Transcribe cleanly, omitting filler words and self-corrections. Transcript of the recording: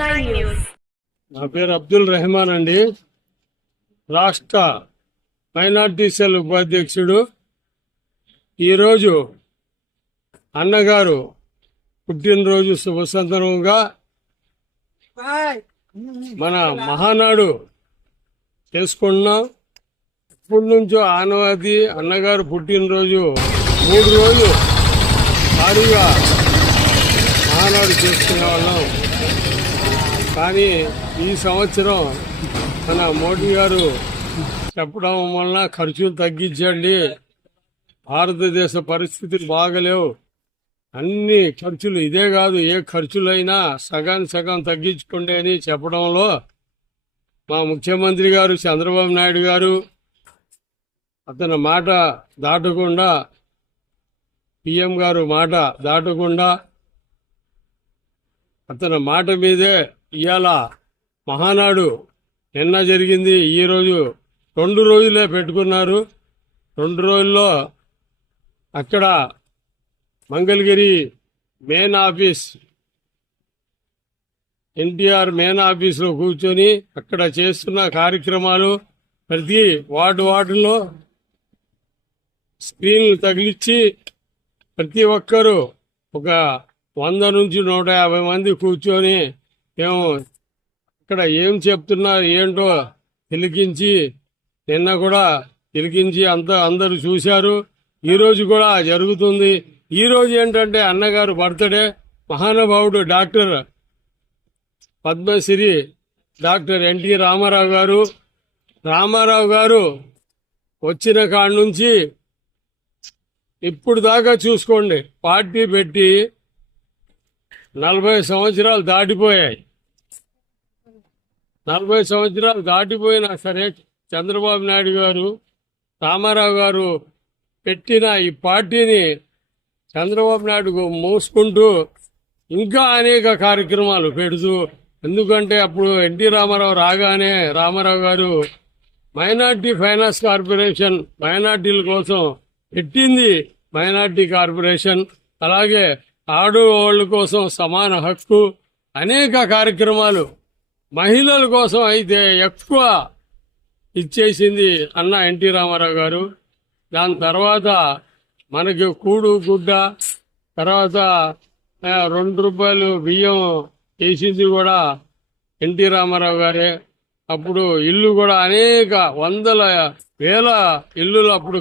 నా పేరు అబ్దుల్ రెహమాన్ అండి. రాష్ట్ర మైనార్టీ సెల్ ఉపాధ్యక్షుడు. ఈరోజు అన్నగారు పుట్టినరోజు శుభ సందర్భంగా మన మహానాడు చేసుకుంటున్నాం. ఇప్పటి నుంచో ఆనవాది అన్నగారు పుట్టినరోజు 3 రోజులు భారీగా మహానాడు చేసుకునే వాళ్ళం. కానీ ఈ సంవత్సరం మన మోడీ గారు చెప్పడం వలన ఖర్చులు తగ్గించండి, భారతదేశ పరిస్థితులు బాగలేవు, అన్ని ఖర్చులు ఇదే కాదు ఏ ఖర్చులైనా సగానికి సగం తగ్గించుకోండి అని చెప్పడంలో మా ముఖ్యమంత్రి గారు చంద్రబాబు నాయుడు గారు అతని మాట దాటకుండా, పిఎం గారు మాట దాటకుండా అతని మాట మీదే ఇవాళ మహానాడు నిన్న జరిగింది, ఈరోజు 2 రోజులే పెట్టుకున్నారు. 2 రోజుల్లో అక్కడ Mangalagiri main office, NTR main ఆఫీసులో కూర్చొని అక్కడ చేస్తున్న కార్యక్రమాలు ప్రతి వార్డులో స్క్రీన్లు తగిలిచ్చి ప్రతి ఒక్కరూ ఒక 100 నుంచి 150 మంది కూర్చొని మేము ఇక్కడ ఏం చెప్తున్నారు ఏంటో తిలకించి, నిన్న కూడా తిలకించి అందరూ చూశారు. ఈరోజు కూడా జరుగుతుంది. ఈరోజు ఏంటంటే అన్నగారు బర్త్డే. మహానుభావుడు doctor Padmashri doctor N T Ramarao గారు వచ్చిన కాడి నుంచి ఇప్పుడు దాకా చూసుకోండి, పార్టీ పెట్టి 40 సంవత్సరాలు దాటిపోయాయి. 40 సంవత్సరాలు దాటిపోయినా సరే చంద్రబాబు నాయుడు గారు, రామారావు గారు పెట్టిన ఈ పార్టీని చంద్రబాబు నాయుడు మోసుకుంటూ ఇంకా అనేక కార్యక్రమాలు పెడుతూ, ఎందుకంటే అప్పుడు ఎన్టీ రామారావు రాగానే రామారావు గారు మైనార్టీ ఫైనాన్స్ కార్పొరేషన్ మైనార్టీల కోసం పెట్టింది. మైనార్టీ కార్పొరేషన్ అలాగే ఆడవాళ్ళ కోసం సమాన హక్కు, అనేక కార్యక్రమాలు మహిళల కోసం అయితే ఎక్కువ ఇచ్చేసింది అన్న ఎన్టీ రామారావు గారు. దాని తర్వాత మనకి కూడు గుడ్డ, తర్వాత 2 రూపాయలు బియ్యం వేసింది కూడా ఎన్టీ రామారావు గారే. అప్పుడు ఇల్లు కూడా అనేక 100,000 ఇల్లులు అప్పుడు